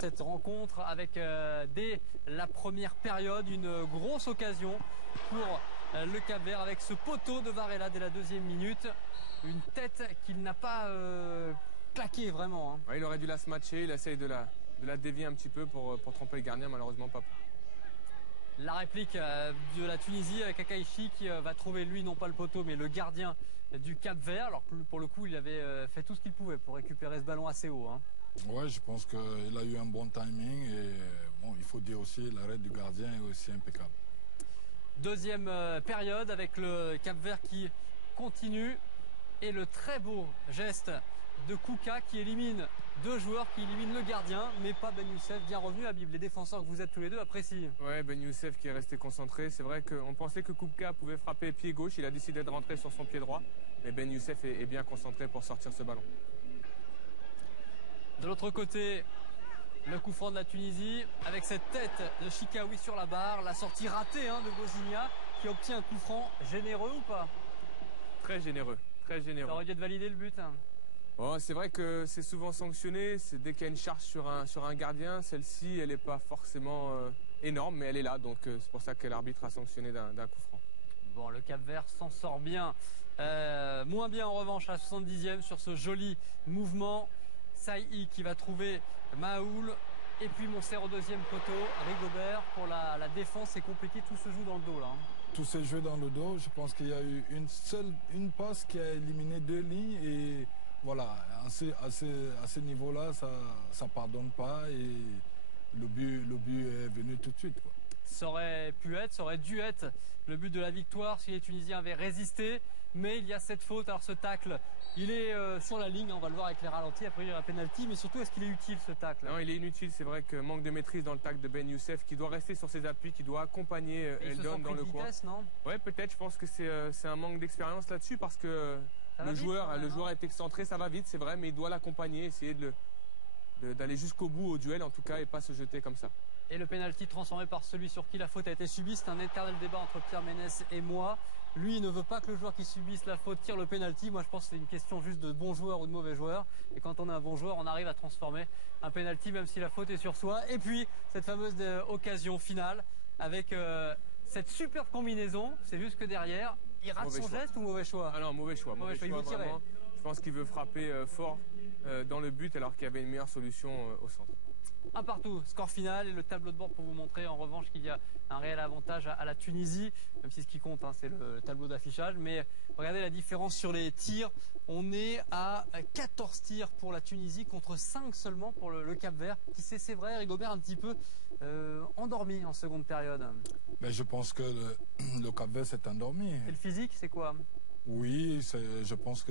Cette rencontre avec dès la première période une grosse occasion pour le Cap-Vert avec ce poteau de Varela dès la deuxième minute. Une tête qu'il n'a pas claqué vraiment. Hein. Ouais, il aurait dû la se matcher, il essaye de la dévier un petit peu pour tromper le gardien, malheureusement pas. La réplique de la Tunisie avec Akaichi qui va trouver lui non pas le poteau mais le gardien du Cap-Vert. Alors pour le coup il avait fait tout ce qu'il pouvait pour récupérer ce ballon assez haut. Hein. Ouais, je pense qu'il a eu un bon timing et bon, il faut dire aussi l'arrêt du gardien est aussi impeccable. Deuxième période avec le Cap-Vert qui continue et le très beau geste de Kouka qui élimine deux joueurs, qui élimine le gardien, mais pas Ben Youssef. Bien revenu, Habib. Les défenseurs que vous êtes tous les deux apprécient. Ouais, Ben Youssef qui est resté concentré. C'est vrai qu'on pensait que Kouka pouvait frapper pied gauche. Il a décidé de rentrer sur son pied droit. Mais Ben Youssef est bien concentré pour sortir ce ballon. De l'autre côté, le coup franc de la Tunisie avec cette tête de Chikaoui sur la barre. La sortie ratée de Bosigna qui obtient un coup franc généreux ou pas? Très généreux, très généreux. Ça aurait dû être validé le but. Oh, c'est vrai que c'est souvent sanctionné. C'est dès qu'il y a une charge sur un gardien, celle-ci, elle n'est pas forcément énorme, mais elle est là. Donc c'est pour ça que l'arbitre a sanctionné d'un coup franc. Bon, le Cap-Vert s'en sort bien. Moins bien en revanche à la 70e sur ce joli mouvement. Saï qui va trouver Mahoul. Et puis Montserrat au deuxième poteau. Rigobert pour la défense, c'est compliqué. Tout se joue dans le dos là. Tout s'est joué dans le dos. Je pense qu'il y a eu une passe qui a éliminé deux lignes et voilà, à ce niveau-là, ça pardonne pas et le but est venu tout de suite, quoi. Ça aurait dû être le but de la victoire si les Tunisiens avaient résisté. Mais il y a cette faute. Alors ce tacle, il est sur la ligne. On va le voir avec les ralentis. Après il y aura un penalty. Mais surtout, est-ce qu'il est utile ce tacle? Non, il est inutile. C'est vrai que manque de maîtrise dans le tacle de Ben Youssef qui doit rester sur ses appuis, qui doit accompagner Eldon dans le coin. Vitesse, non? Ouais, peut-être. Je pense que c'est un manque d'expérience là-dessus parce que le joueur est excentré. Ça va vite, c'est vrai, mais il doit l'accompagner, essayer d'aller jusqu'au bout au duel en tout cas et pas se jeter comme ça. Et le pénalty transformé par celui sur qui la faute a été subie, c'est un éternel débat entre Pierre Ménès et moi. Lui, il ne veut pas que le joueur qui subisse la faute tire le pénalty. Moi, je pense que c'est une question juste de bon joueur ou de mauvais joueur. Et quand on est un bon joueur, on arrive à transformer un pénalty même si la faute est sur soi. Et puis, cette fameuse occasion finale avec cette superbe combinaison. C'est juste que derrière, il rate son geste ou mauvais choix? Ah non, mauvais choix. Mauvais choix, il veut tirer. Vraiment. Je pense qu'il veut frapper fort dans le but alors qu'il y avait une meilleure solution au centre. Un partout, score final et le tableau de bord pour vous montrer en revanche qu'il y a un réel avantage à la Tunisie, même si ce qui compte c'est le tableau d'affichage. Mais regardez la différence sur les tirs, on est à 14 tirs pour la Tunisie contre 5 seulement pour le Cap-Vert qui s'est, c'est vrai, Rigobert un petit peu endormi en seconde période. Mais je pense que le Cap-Vert s'est endormi. Et le physique, c'est quoi? Oui, je pense que